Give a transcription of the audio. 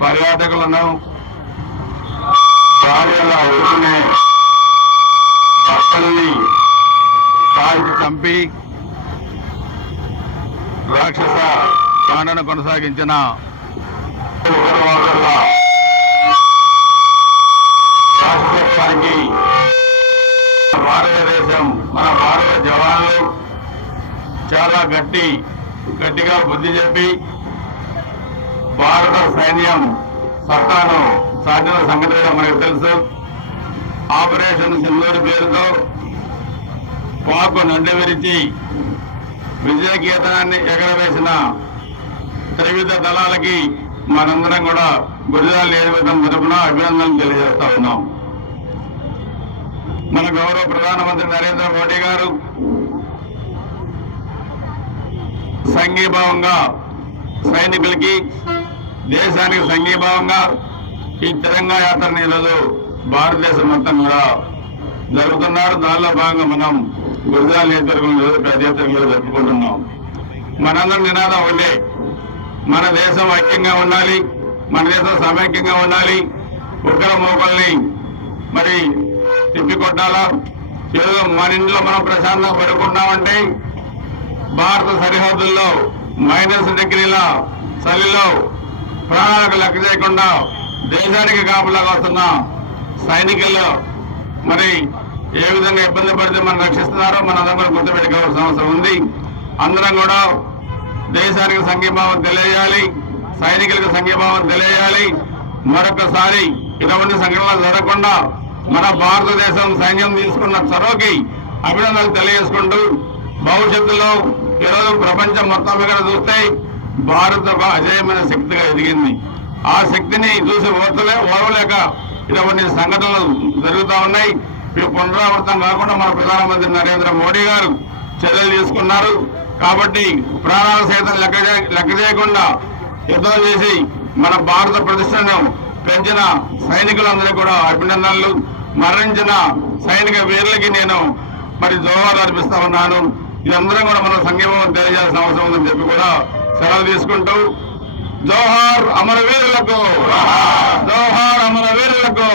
పర్యాటకులను భార్యల ఊరునే భర్తల్ని కాల్చి చంపి రాక్షస కాండను కొనసాగించిన ఉగ్రవాదుల రాష్ట్రానికి భారతదేశం మన భారత జవాన్లు చాలా గట్టి గట్టిగా బుద్ధి చెప్పి భారత సైన్యం సత్తాను సాధిన సంగతి మనకు తెలుసు. ఆపరేషన్ సింధూరి పేరుతో పాకు నండి విరిచి విజయ గీతనాన్ని ఎగరవేసిన త్రివిధ దళాలకి మనందరం కూడా గురిజాలు లేని విధం తరపున అభినందనలు తెలియజేస్తా ఉన్నాం. మన గౌరవ ప్రధానమంత్రి నరేంద్ర మోడీ గారు సంఘీభావంగా సైనికులకి దేశానికి సంఘీభావంగా ఈ తెలంగాణ యాత్రని ఈరోజు భారతదేశం మొత్తం కూడా జరుగుతున్నారు. దానిలో భాగంగా మనం గురుజాల నియోజకవర్గం ఈరోజు ప్రజాత్రంగా జరుపుకుంటున్నాం. మనందరం నినాదం ఒకటే మన దేశం ఐక్యంగా ఉండాలి మన దేశం సమైక్యంగా ఉండాలి. ఉగ్ర మోకల్ని మరి తిప్పికొట్టాలా? ఏదో మన ఇంట్లో మనం ప్రశాంతంగా పడుకుంటామంటే భారత సరిహద్దుల్లో మైనస్ డిగ్రీల చలిలో ప్రాణాలకు లెక్క చేయకుండా దేశానికి కాపులాగా వస్తున్న. సైనికులు మరి ఏ విధంగా ఇబ్బంది పడితే మనం రక్షిస్తున్నారో మన అందరం కూడా గుర్తుపెట్టుకోవాల్సిన అవసరం ఉంది. అందరం కూడా దేశానికి సంఘీభావం తెలియజేయాలి. సైనికులకు సంఘీభావం తెలియజేయాలి. మరొకసారి ఇటువంటి సంఘటనలు జరగకుండా మన భారతదేశం సైన్యం తీసుకున్న చొరవకి అభినందనలు తెలియజేసుకుంటూ భవిష్యత్తులో ఈరోజు ప్రపంచం మొత్తం మీద చూస్తే భారత అజయమైన శక్తిగా ఎదిగింది. ఆ శక్తిని చూసి ఓర్చలే ఓర్వలేక ఇటువంటి సంఘటనలు జరుగుతూ ఉన్నాయి. ఇవి పునరావృతం కాకుండా మన ప్రధానమంత్రి నరేంద్ర మోడీ గారు చర్యలు తీసుకున్నారు. కాబట్టి ప్రాణాల సైతం లెక్క లెక్క చేయకుండా యుద్ధం చేసి మన భారత ప్రతిష్టను పెంచిన సైనికులందరికీ కూడా అభినందనలు. మరణించిన సైనిక వీరులకి నేను మరి జోహార్ అర్పిస్తా ఉన్నాను. ఇదందరం కూడా మనం సంక్షేమం తెలియజేయాల్సిన అవసరం ఉందని చెప్పి కూడా సెలవు తీసుకుంటూ జోహార్ అమరవీరులకు జోహార్ అమరవీరులకు